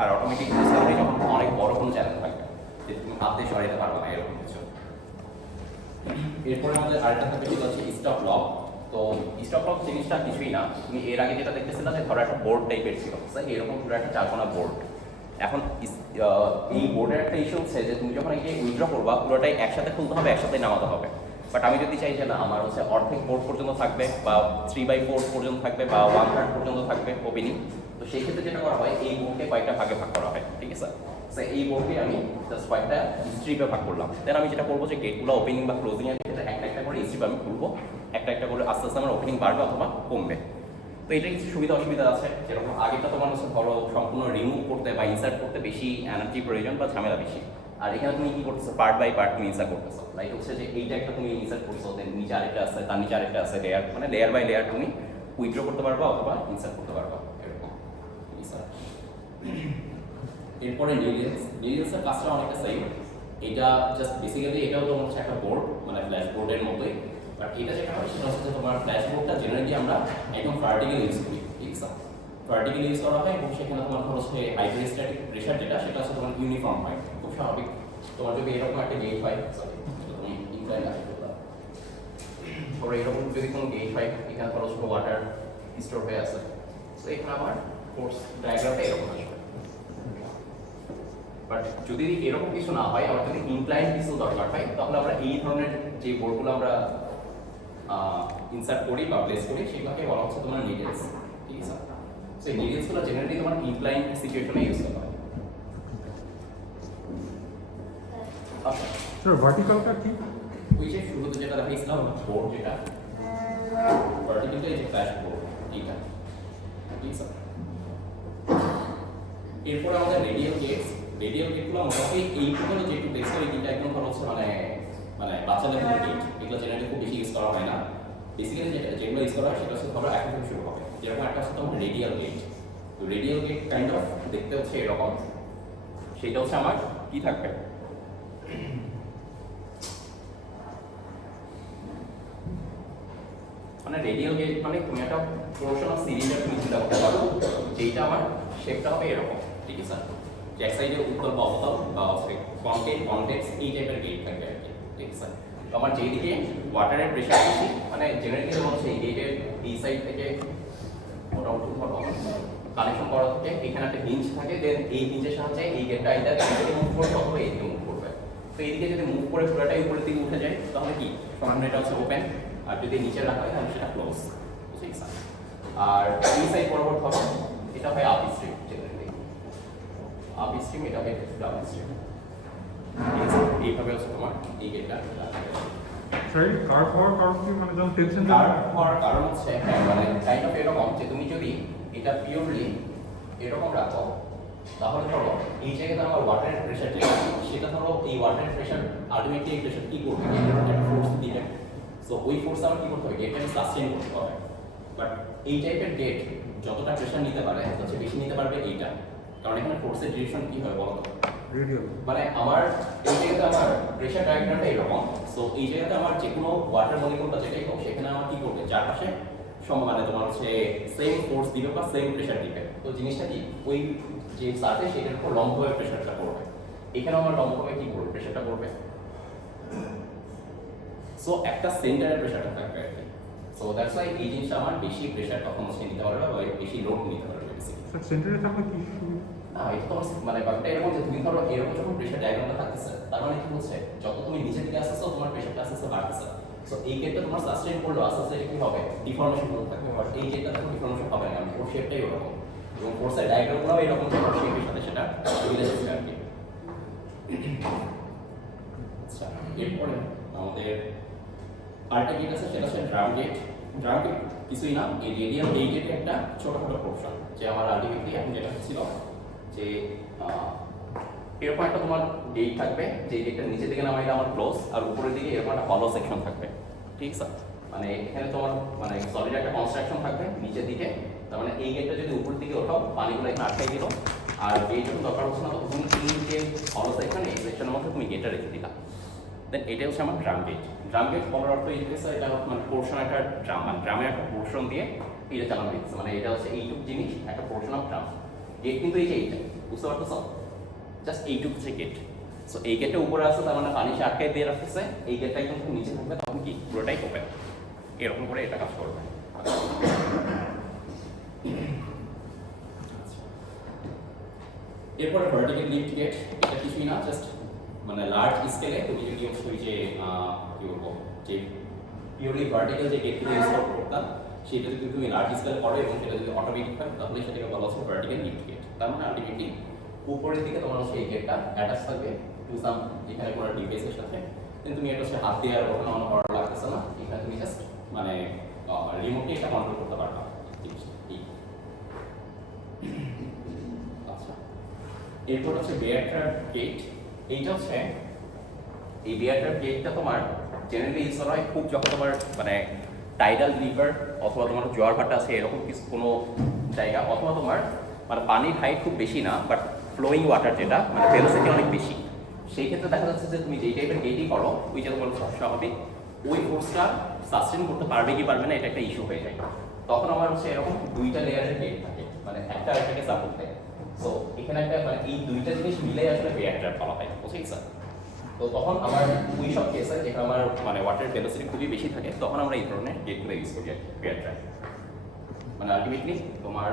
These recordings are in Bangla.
আর অটোমেটিক সামনে যখন অনেক বড় কোনো চ্যানেল থাকবে যে তুমি হাতে সরাইতে পারবে না এরকম কিছু। এরপরে আমাদের আরেকটা থাকবে যেটা হচ্ছে স্টপ লক। তো স্টপ লক জিনিসটা কিছুই না, তুমি এর আগে যেটা দেখতেছিলে যে ধরো একটা বোর্ড টাইপের ছিল, এরকম পুরো একটা চারকোনা বোর্ড। এখন এই বোর্ডের একটা ইস্যু হচ্ছে যে তুমি যখন এই যে উইথড্র করবা পুরোটাই একসাথে খুলতে হবে, একসাথে নামাতে হবে। বাট আমি যদি চাই যে না আমার হচ্ছে অর্ধেক বোর্ড পর্যন্ত থাকবে বা 3/4 পর্যন্ত থাকবে বা 1/3 পর্যন্ত থাকবে ওপেনিং, তো সেই ক্ষেত্রে যেটা করা হয় এই বোর্ডকে কয়েকটা ভাগে ভাগ করা হয়, ঠিক আছে? সো এই বোর্ডকে আমি জাস্ট কয়েকটা স্ট্রিপে ভাগ করলাম। দেন আমি যেটা করবো যে গেটগুলো ওপেনিং বা ক্লোজিং এর ক্ষেত্রে একটা একটা করে স্ট্রিপ আমি খুলবো, একটা একটা করে আস্তে আস্তে আমার ওপেনিং বাড়বে অথবা কমবে। তো এটা কিছু সুবিধা অসুবিধা আছে, যেরকম আগেটা তোমার হচ্ছে ধরো সম্পূর্ণ রিমুভ করতে বা ইনসার্ট করতে বেশি এনার্জি প্রয়োজন বা ঝামেলা বেশি। আর এখানে তুমি কি করতেছো, পার্ট বাই পার্ট তুমি ইনসার্ট করতেছো। লাইক হচ্ছে যে এইটা একটা তুমি ইনসার্ট করছো, দেন নিচে আরেকটা আছে, তার নিচে আরেকটা আছে, লেয়ার মানে লেয়ার বাই লেয়ার তুমি উইথড্র করতে পারবা অথবা ইনসার্ট করতে পারবা এরকম। এরপরে নিউরিয়ালসের কাজটা অনেকটা সেম। এটা জাস্ট বেসিক্যালি এটাও তোমার হচ্ছে একটা বোর্ড, মানে ফ্ল্যাশ বোর্ডের মতোই। বাট এটা যেটা হয় সেটা হচ্ছে যে তোমার ফ্ল্যাশ বোর্ডটা জেনারেলি আমরা একদম ভার্টিক্যাল ইউজ করি, ঠিক আছে? ভার্টিক্যাল ইউজ করা হয় এবং সেখানে তোমার হচ্ছে হাইড্রোস্ট্যাটিক প্রেশার যেটা সেটা হচ্ছে তোমার ইউনিফর্ম হয়, খুব স্বাভাবিক। তোমার যদি এরকম একটা গেট হয়, সরি তুমি ইনক্লাইন আসে করলাম, ধরো এরকম যদি কোনো গেট হয়, এখানে ধরো ছোটো ওয়াটার স্টোর হয়ে আছে, তো এখানে আমার ফোর্স ডায়াগ্রামটা এরকম আসবে। বাট যদি এরকম কিছু না হয়, আমার যদি ইনক্লাইন কিছু দরকার হয়, তাহলে আমরা এই ধরনের যে বোর্ডগুলো আমরা ইনসার্ট করি বা প্লেস করি সেগুলোকে বলা হচ্ছে তোমার নিডলস, ঠিক আছে? সেই নিডলসগুলো জেনারেলি তোমার ইনক্লাইন সিচুয়েশনে ইউজ করা হয়। আচ্ছা স্যার ভার্টিক্যালটা কি? ওই যে শুরুতে যেটা দেখাইছিলাম বোর্ড, যেটা ভার্টিক্যালটা এই যে ফ্ল্যাশ বোর্ড, এইটা, ঠিক আছে? এরপর আমাদের রেডিয়াল গেটগুলো মোটামুটি এই প্রকারের যেটুকু দেখছো এই তিনটা একদম ধরো হচ্ছে মানে মানে বাচ্চাদের গেট, এগুলো জেনারেলি খুব বেশি ইউজ করা হয় না। বেসিক্যালি যেগুলো ইউজ করা হয় সেটা হচ্ছে ধরো এখন থেকে শুরু হবে। যেরকম একটা হচ্ছে তোমার রেডিয়াল গেট। তো রেডিয়াল গেট কাইন্ড অফ দেখতে হচ্ছে এরকম, সেটা হচ্ছে আমার কি থাকবে, মানে রেডিয়াল গেট মানে তুমি একটা পোর্শন অফ সিলিন্ডার তুমি চিন্তা করতে পারো, যেটা আমার শেপটা হবে এরকম, ঠিক আছে? যে এক সাইডে উত্তল বা অবতল বা কনভেক্স এই টাইপের গেট থাকবে আর কি, ঠিক আছে? তো আমার যেদিকে ওয়াটারের প্রেশার বেশি, মানে জেনারেলি হচ্ছে এই গেটের এই সাইড থেকে মোটামুটি কানেকশন করা থাকে, এখানে একটা হিঞ্জ থাকে, দেন এই হিঞ্জের সাহায্যে এই গেটটা এটা এদিকে মুভ করবে অথবা এইদিকে মুভ করবে। তো এইদিকে যদি মুভ করে পুরোটাই উপরের দিকে উঠে যায় তাহলে কি সামনে এটা হচ্ছে ওপেন, আর যদি নিচে রাখা হয় তাহলে সেটা ক্লোজ, ঠিক আছে? আর এই সাইড বরাবর ধরো এটা হয় up stream, generally up stream, এটা হয় ডাউন স্ট্রিম, এইভাবে হচ্ছে তোমার এই গেটটা। স্যার কার্ভ হওয়ার কারণ কি, মানে যখন টেনশন হওয়ার কারণ হচ্ছে মানে কাইন্ড অফ এরকম যে তুমি যদি এটা পিওরলি এরকম রাখো তাহলে ধরো এই জায়গাতে আমার ওয়াটারের প্রেশার যেটা সেটা ধরো এই ওয়াটারের প্রেশার আলটিমেটলি এই প্রেশার কি করবে, একটা ফোর্স দিবে। সো ওই ফোর্স আমার কি করতে হবে, গেটটাকে সাস্টেইন করতে হবে। বাট এই টাইপের গেট যতটা প্রেশার নিতে পারে তত বেশি নিতে পারবে এইটা, কারণ এখানে ফোর্সের ডিরেকশন কি হয় বলো তো? রেডিয়াল, মানে আমার এই জায়গাতে আমার প্রেশার ডায়াগ্রামটা এরকম। সো এই জায়গাতে আমার যে কোনো ওয়াটার মলিকুল বা যেটাই হোক সেখানে আমার কি করবে, চারপাশে মানে তোমার হচ্ছে সেম ফোর্স দিবে বা সেম প্রেশার দিবে। তো জিনিসটা কি ওই যে সারফেস সেটার উপর লম্বভাবে প্রেশারটা পড়বে, এখানে আমার লম্বভাবে কি করবে, প্রেশারটা পড়বে। সো একটা সেন্টারের প্রেশারটা থাকবে আর কি। সো দ্যাটস ওয়াই এই জিনিসটা আমার বেশি প্রেশার তখন হচ্ছে নিতে পারবে বা বেশি লোড নিতে পারবে বেসিক্যালি। স্যার সেন্টারে থাকলে কি না এটা তো মানে ব্যাপারটা এরকম যে তুমি ধরো এরকম যখন প্রেশার ডায়াগ্রামটা থাকতেছে তার মানে কি হচ্ছে যত তুমি নিচের দিকে আসতেছো তোমার প্রেশারটা আস্তে আস্তে বাড়তেছে। সো এই গেটটা তোমার সাস্টেইন করলো আস্তে আস্তে কি হবে, ডিফর্মেশন হতে থাকবে। বাট এই গেটটা তো ডিফর্মেশন হবে না, ওর শেপটাই ওরকম এবং ফোর্সের ডায়াগ্রামগুলোও এরকম যখন শেপের সাথে সেটা মিলে যাচ্ছে আর কি। আচ্ছা এরপরে আমাদের আরেকটা গেট আছে, সেটা হচ্ছে ড্রাম গেট। ড্রাম গেট কিছুই না, এই রেডিয়াল এই গেটের একটা ছোটখাটো পোর্শন, যে আমার আলটিমেটলি এখন যেটা ছিল যে এরকম একটা তোমার গেট থাকবে, যে গেটটা নিচের দিকে নামাইলে আমার ক্লোজ, আর উপরের দিকে এরকম একটা হলো সেকশন থাকবে, ঠিক আছে? মানে এখানে তোমার মানে সলিড একটা কনস্ট্রাকশন থাকবে নিচের দিকে। তার মানে এই গেটটা যদি উপরের দিকে ওঠাও পানিগুলো এখানে আটকাই দিল, আর গেট যখন দরকার হচ্ছে না তখন তুমি যে হলো সেকশন এই সেকশনের মধ্যে তুমি গেটটা রেখে দিলা। দেন এটা হচ্ছে আমার ড্রাম গেট। ড্রাম গেট বলার অর্থ এই হচ্ছে এটা মানে পোর্শন একটা ড্রাম, মানে ড্রামের একটা পোর্শন দিয়ে এটা চালানো হচ্ছে, মানে এটা হচ্ছে এইটুক জিনিস একটা পোর্শন অফ ড্রাম। গেট কিন্তু এই যে এইটা বুঝতে পারতেছ? জাস্ট এইটুকু হচ্ছে গেট। সো এই গেটের উপরে আছে, তার মানে পানি সে আটকায় দিয়ে রাখতেছে। এই গেটটা একদম যখন নিচে থাকবে তখন কি পুরোটাই ওপেন, এরকম করে এটা কাজ করবে। এরপরে ভার্টিক্যাল লিফট গেট, এটা কিছুই না, জাস্ট মানে লার্জ স্কেলে তুমি যদি ওই যে কি বলবো, যে পিওরলি ভার্টিক্যাল যে গেটগুলো ইউজ করতাম সেটা যদি তুমি লার্জ স্কেলে করো এবং সেটা যদি অটোমেটিক হয় তাহলে সেটাকে বলা হচ্ছে ভার্টিক্যাল লিফট গেট। তার মানে আলটিমেটলি উপরের দিকে তোমার হচ্ছে এই গেটটা অ্যাটাচ থাকবে টু সাম এখানে কোনো ডিভাইসের সাথে, কিন্তু তুমি এটা হচ্ছে হাত দিয়ে আর ওখানে অন করা লাগতেছে না, এখানে তুমি জাস্ট মানে রিমোটলি এটা কন্ট্রোল করতে পারবা জিনিসটা। আচ্ছা, এরপর হচ্ছে বেয়ার ট্র্যাপ গেট। এইটা হচ্ছে এই বেয়ার ট্র্যাপ গেটটা তোমার জেনারেলি ইউজ করা হয় খুব যখন তোমার মানে টাইডাল রিভার অথবা তোমার জোয়ার ভাটা আছে এরকম কিছু কোনো জায়গা, অথবা তোমার মানে পানির হাইট খুব বেশি না বাট ফ্লোয়িং ওয়াটার যেটা মানে ভেলোসিটি অনেক বেশি, সেই ক্ষেত্রে দেখা যাচ্ছে যে তুমি যেই টাইপের গেটই করো ওই যে তোমার স্বাভাবিক ওই ফোর্সটা সাস্টেন করতে পারবে কি পারবে না এটা একটা ইস্যু হয়ে যায়। তখন আমার হচ্ছে এরকম দুইটা লেয়ারের গেট থাকে, মানে একটা আরেকটাকে সাপোর্ট দেয়। সো এখানে একটা মানে এই দুইটা জিনিস মিলে আসলে বেয়ার ট্র্যাপ বলা হয়, বুঝছেন স্যার? তো তখন আমার ওই সব কেসে যেখানে আমার মানে ওয়াটার ভেলোসিটি খুবই বেশি থাকে তখন আমরা এই ধরনের গেটগুলো ইউজ করি বেয়ার ট্র্যাপ। মানে আলটিমেটলি তোমার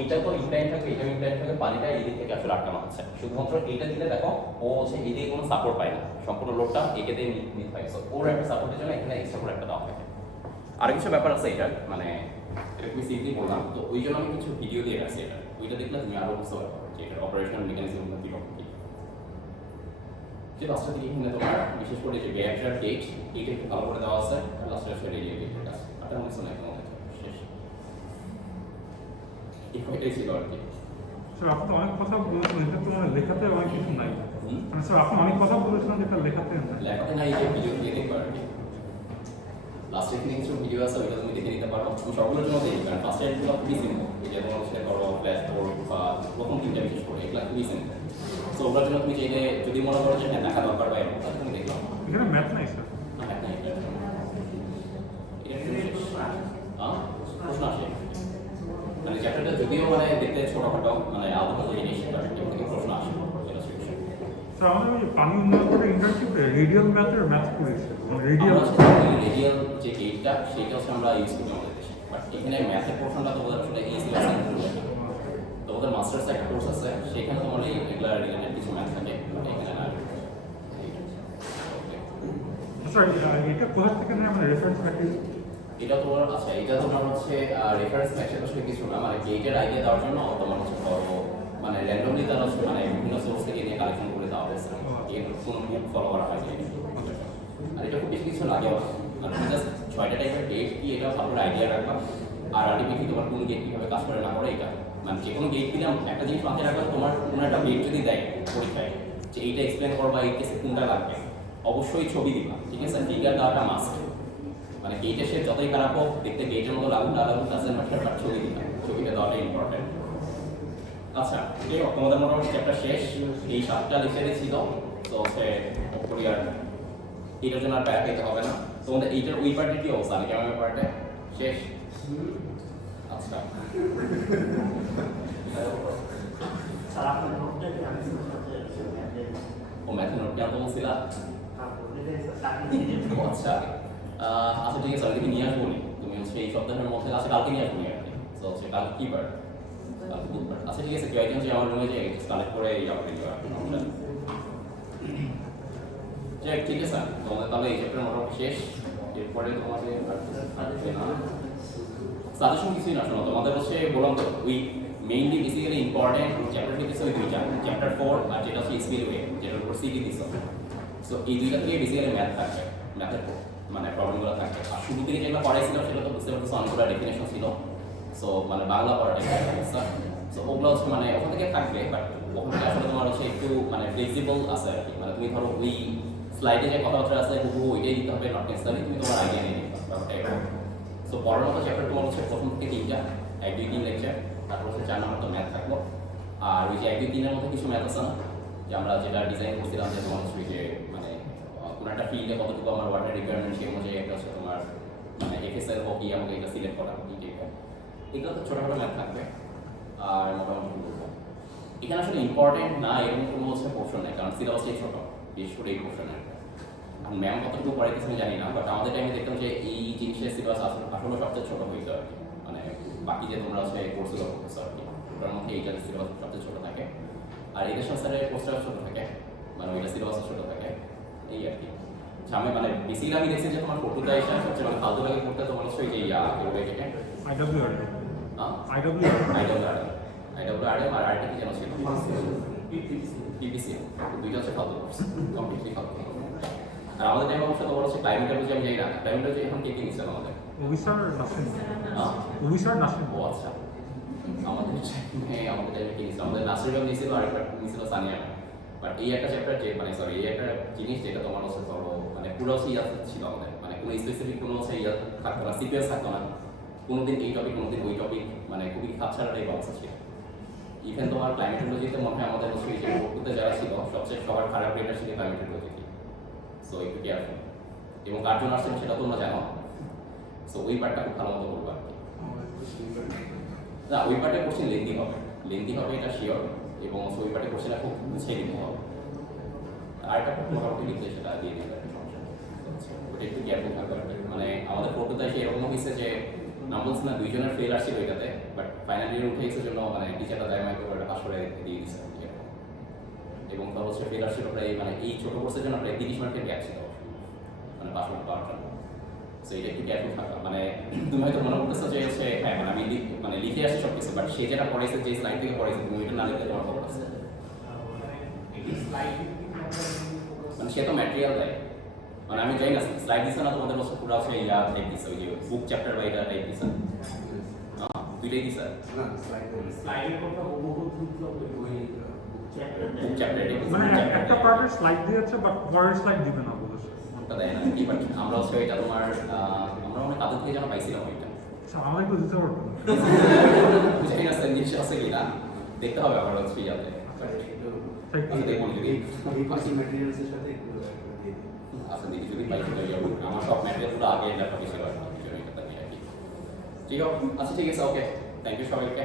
এইটা তো ইনক্লাইন থাকবে, এটা ইনক্লাইন থাকবে, পানিটা এই দিক থেকে আসলে আটকানো হচ্ছে, শুধুমাত্র এইটা দিলে দেখো ও হচ্ছে এই দিকে কোনো সাপোর্ট পায় না, সম্পূর্ণ লোডটা একে দিয়ে নিতে হয়। সো ওর একটা সাপোর্টের জন্য এখানে এক্সট্রা করে একটা দেওয়া হয়। আর কিছু ব্যাপার আছে এটা মানে এটা খুবই সিম্পলি বললাম, তো ওই জন্য আমি কিছু ভিডিও দিয়ে রাখছি, এটা ওইটা দেখলে তুমি আরো বুঝতে পারবে যে এটার অপারেশনাল মেকানিজমগুলো কীরকম কী। যে লাস্টের দিকে এখানে তোমার বিশেষ করে যে বেয়ার ট্র্যাপ গেট এইটা একটু ভালো করে দেওয়া আছে, লাস্টে আসলে রেডিও গেটের কাছে এটা মনে হচ্ছে না একদম শেষ। এটাই ছিল আর কি। স্যার আপনি তো অনেক কথা বলেছেন, এটা তো মানে লেখাতে অনেক কিছু নাই। মানে স্যার আপনি অনেক কথা বলেছেন যেটা লেখাতে নাই। লেখাতে নাই, যে ভিডিও দিয়ে দেখতে পারো আর কি। লাস্টে এখানে কিছু ভিডিও আছে ওইটা তুমি দেখে নিতে পারো। তুমি সবগুলোর জন্য দেখি, কারণ ফার্স্ট এডগুলো খুবই সিম্পল, এই যে তোমার হচ্ছে ধরো ফ্ল্যাশ বোর্ড বা প্রথম তিনটা বিশেষ করে এগুলো খুবই সিম্পল। সো ওগুলোর জন্য তুমি চাইলে যদি মনে করো যে হ্যাঁ দেখা দরকার বা এরকম তাহলে তুমি দেখলাম। এখানে ম্যাথ নাই স্যার। না হ্যাঁ নাই, এটা প্রশ্ন আসে মানে চ্যাপ্টারটা যদিও মানে দেখতে ছোটখাটো মানে আলাদা জিনিস বাট এখান থেকে প্রশ্ন আসে। স্যার আমাদের ওই পানি উন্নয়ন করে ইন্টার্নশিপে রেডিয়াল ম্যাথের ম্যাথ করেছে, মানে রেডিয়াল রেডিয়াল যে গেটটা সেটা হচ্ছে আমরা ইউজ করি আমাদের দেশে, বাট এখানে ম্যাথের পোর্শনটা তো ওদের আসলে এই সিলেবাসে তো ওদের মাস্টার্স একটা কোর্স আছে সেখানে তোমার এই রেগুলার রিলেটেড কিছু ম্যাথ থাকে, বাট এখানে না। স্যার এটা কোথা থেকে নেয় মানে রেফারেন্স ম্যাটেরিয়াল? এটা তোমার আচ্ছা এটা তোমার হচ্ছে রেফারেন্স ম্যাথের আসলে কিছু না, মানে গেটের আইডিয়া দেওয়ার জন্য তোমার হচ্ছে ধরো মানে র্যান্ডমলি তারা মানে বিভিন্ন সোর্স থেকে নিয়ে কালেকশন করে দেওয়া হয়েছে, এর কোনো বুক ফলো করা হয় না। আর এটা খুব বেশি কিছু লাগেও না, মানে তুমি জাস্ট 6টা টাইপের গেট কি এটা ভালো আইডিয়া রাখবা, আর আলটিমেটলি তোমার কোন গেট কীভাবে কাজ করে না করে এটা মানে যে কোনো গেট দিলে একটা জিনিস মাথায় রাখবা, তোমার কোনো একটা গেট যদি দেয় পরীক্ষায় যে এইটা এক্সপ্লেন করবা এই কেসে কোনটা লাগবে অবশ্যই ছবি দিবা, ঠিক আছে? ফিগার দেওয়াটা মাস্ট, মানে গেটের সে যতই খারাপ হোক দেখতে গেটের মতো লাগুন না লাগুন কাজের মাঠে বাট ছবি দিবা, ছবিটা দেওয়াটা ইম্পর্টেন্ট। আচ্ছা ঠিক আছে, তোমাদের মোটামুটি চ্যাপ্টার শেষ, এই 7টা লেকচারই ছিল, তো হচ্ছে কোরিয়ার এটার জন্য আর প্যারা পেতে হবে না। তোমাদের এইটার ওই পার্টের কি অবস্থা, আমি ক্যামেরা পার্টে শেষ? আচ্ছা ও ম্যাথে নোট কেন বলছিলা? আচ্ছা আচ্ছা ঠিক আছে, কালকে নিয়ে আসবো নি, তুমি হচ্ছে এই সপ্তাহের মধ্যে আচ্ছা কালকে নিয়ে আসবো নি আর কি। তো হচ্ছে কালকে কি বার? কালকে বুধবার। আচ্ছা ঠিক আছে, কেউ একজন যে আমার রুমে যে কালেক্ট করে যাবো যাক, ঠিক আছে তোমাদের তাহলে এই চ্যাপ্টার মোটামুটি শেষ। এরপরে তোমাদের সাজেশন কিছুই না, শোনো তোমাদের হচ্ছে বললাম তো ওই মেইনলি বেসিক্যালি ইম্পর্টেন্ট চ্যাপ্টার দিতেছে ওই দুইটা, চ্যাপ্টার 4 আর যেটা হচ্ছে স্পিলওয়ে যেটার উপর সিটি দিছো। সো এই দুইটা থেকে বেসিক্যালি ম্যাথ থাকবে, ম্যাথের মানে প্রবলেমগুলো থাকবে। আর শুরু থেকে যেগুলো পড়াইছিল সেটা তো বুঝতে পারছো অনেকগুলো ডেফিনেশন ছিল, সো মানে বাংলা পড়াটা অবস্থা। সো ওগুলো হচ্ছে মানে ওখান থেকে থাকবে, বাট ওখান থেকে আসলে তোমার হচ্ছে একটু মানে ফ্লেক্সিবল আছে আর কি, মানে তুমি ধরো ওই স্লাইডে যে কথাবার্তা আছে হুবহু ওইটাই দিতে হবে, নট নেসেসারি তুমি তোমার আইডিয়া নিয়ে দিতে পারবে। সো পড়ার মতো চ্যাপ্টার তোমার হচ্ছে প্রথম থেকে 3টা, 1, 2, 3 লেকচার, তারপর হচ্ছে 4 নম্বর তো ম্যাথ থাকলো। আর ওই যে 1, 2, 3 মধ্যে কিছু ম্যাথ আছে না যে আমরা যেটা ডিজাইন করছিলাম যে তোমার হচ্ছে যে মানে কোনো একটা ফিল্ডে কতটুকু আমার ওয়াটার রিকোয়ারমেন্ট সেই অনুযায়ী একটা হচ্ছে তোমার মানে এফএসএল হোক আমাকে এটা সিলেক্ট করা এই টাইপের, এগুলো তো ছোটোখাটো ম্যাথ থাকবে। আর মোটামুটি এখানে আসলে ইম্পর্টেন্ট না এরকম কোনো হচ্ছে পোর্শন নেই, কারণ সিলেবাসটাই ছোট, বিশেষ করে এই পোর্শনের। এখন ম্যাম কতটুকু পড়াইতেছে আমি জানি না, বাট আমাদের টাইমে দেখতাম যে এই জিনিসের সিলেবাস আসলে সবচেয়ে ছোট হইতো আর কি। মানে বাকি যে তোমরা হচ্ছে কোর্সগুলো করতেছো আর কি, ওটার মধ্যে এইটার সিলেবাস সবচেয়ে ছোট থাকে। আর এডুকেশন স্যারের কোর্সটাও ছোট থাকে, মানে ওইটা সিলেবাসও ছোট থাকে, এই আর কি। সামনে মানে বেসিক্যালি আমি দেখছি যে তোমার ফটোটা এসে সবচেয়ে মানে ফালতু লাগে পড়তে, তোমার হচ্ছে ওই যে এগুলো যেটা আইডব্লিউআরএম আর আরেকটা কি যেন ছিল পিপিসি, দুইটা হচ্ছে ফালতু কোর্স, কমপ্লিটলি ফালতু। আর আমাদের টাইমে অবশ্য তোমার হচ্ছে ক্লাইমেটোলজি আমি জানি না, ক্লাইমেটোলজি এখন কে কে নিচ্ছে আমাদের? ও আচ্ছা, আমাদের টাইমে কে নিচ্ছে? আমাদের নাসির ম্যাম নিয়েছিল আর একটা নিয়েছিল সানিয়া। বাট এই একটা চ্যাপ্টার যে মানে সরি এই একটা জিনিস যেটা তোমার হচ্ছে ধরো মানে পুরো হচ্ছে ইয়া ছিল আমাদের, মানে কোনো স্পেসিফিক কোনো হচ্ছে ইয়া থাকতো না, সিপিএস থাকতো না, কোনোদিন এই টপিক কোনোদিন ওই টপিক, মানে খুবই খাপছাড়া টাইপ অবস্থা ছিল। ইভেন তোমার ক্লাইমেটোলজিতে মনে হয় আমাদের হচ্ছে যে পড়তে যারা ছিল সবচেয়ে সবার খারাপ রেটার ছিল ক্লাইমেটোলজিতে। সো একটু কেয়ারফুল, এবং কার জন্য আসছেন সেটা তোমরা জানো। সো ওই পার্টটা খুব ভালো মতো করবো আর কি। না ওই পার্টে কোশ্চেন লেন্দি হবে এটা শিওর, এবং ওই পার্টে কোশ্চেনটা খুব গুছিয়ে নিতে হবে। আর একটা মোটামুটি লিখলে সেটা দিয়ে দিতে হবে, ওটা একটু কেয়ারফুল থাকবে আর কি। মানে আমাদের ফটোতে এসে এরকম হয়েছে যে নাম্বার না দুইজনের ফেল আসছিল ওইটাতে, বাট ফাইনাল ইয়ার উঠে গেছে জন্য মানে টিচারটা দায় মাইকে ওটা পাস করে দিয়ে দিচ্ছে। এবং তার হচ্ছে ফেল আসছিল প্রায় মানে এই ছোটো কোর্সের জন্য প্রায় 30 মার্কের গ্যাপ ছিল, মানে 5 মার্ক পাওয়ার জন্য। সো এটা একটু কেয়ারফুল থাকা, মানে তুমি হয়তো মনে করতেছো যে হচ্ছে হ্যাঁ মানে আমি মানে লিখে আসছি সব কিছু, বাট সে যেটা পড়াইছে যে স্লাইড থেকে পড়াইছে তুমি ওইটা না লিখলে তোমার খবর আছে। মানে সে তো ম্যাটেরিয়াল দেয়, মানে আমি জানি না স্লাইড দিচ্ছে না তোমাদের বছর পুরো আছে ইয়া টাইপ দিচ্ছে, ওই যে বুক চ্যাপ্টার বা এটা টাইপ দিচ্ছে, দুইটাই দিচ্ছে না স্লাইডের কথা ওই বুক চ্যাপ্টার মানে একটা পার্টের স্লাইড দিয়েছে বাট পরের স্লাইড দিবে না বলেছে। ওটা দেয় না কি, বাট আমরা হচ্ছে ওইটা তোমার আমরা অনেক তাদের থেকে যেন পাইছিলাম ওইটা। আচ্ছা আমাকে তো দিতে পারতো না। বুঝাই না জিনিস আছে কি না দেখতে হবে আমার হচ্ছে ইয়াতে। আচ্ছা দেখুন যদি ম্যাটেরিয়ালসের সাথে আচ্ছা দেখি যদি পাই সেটা যাবো, আমার সব ম্যাটেরিয়ালগুলো আগে ল্যাপটপে ছিল আর কি, ঠিক আছে। আচ্ছা ঠিক আছে, ওকে, থ্যাংক ইউ সবাইকে।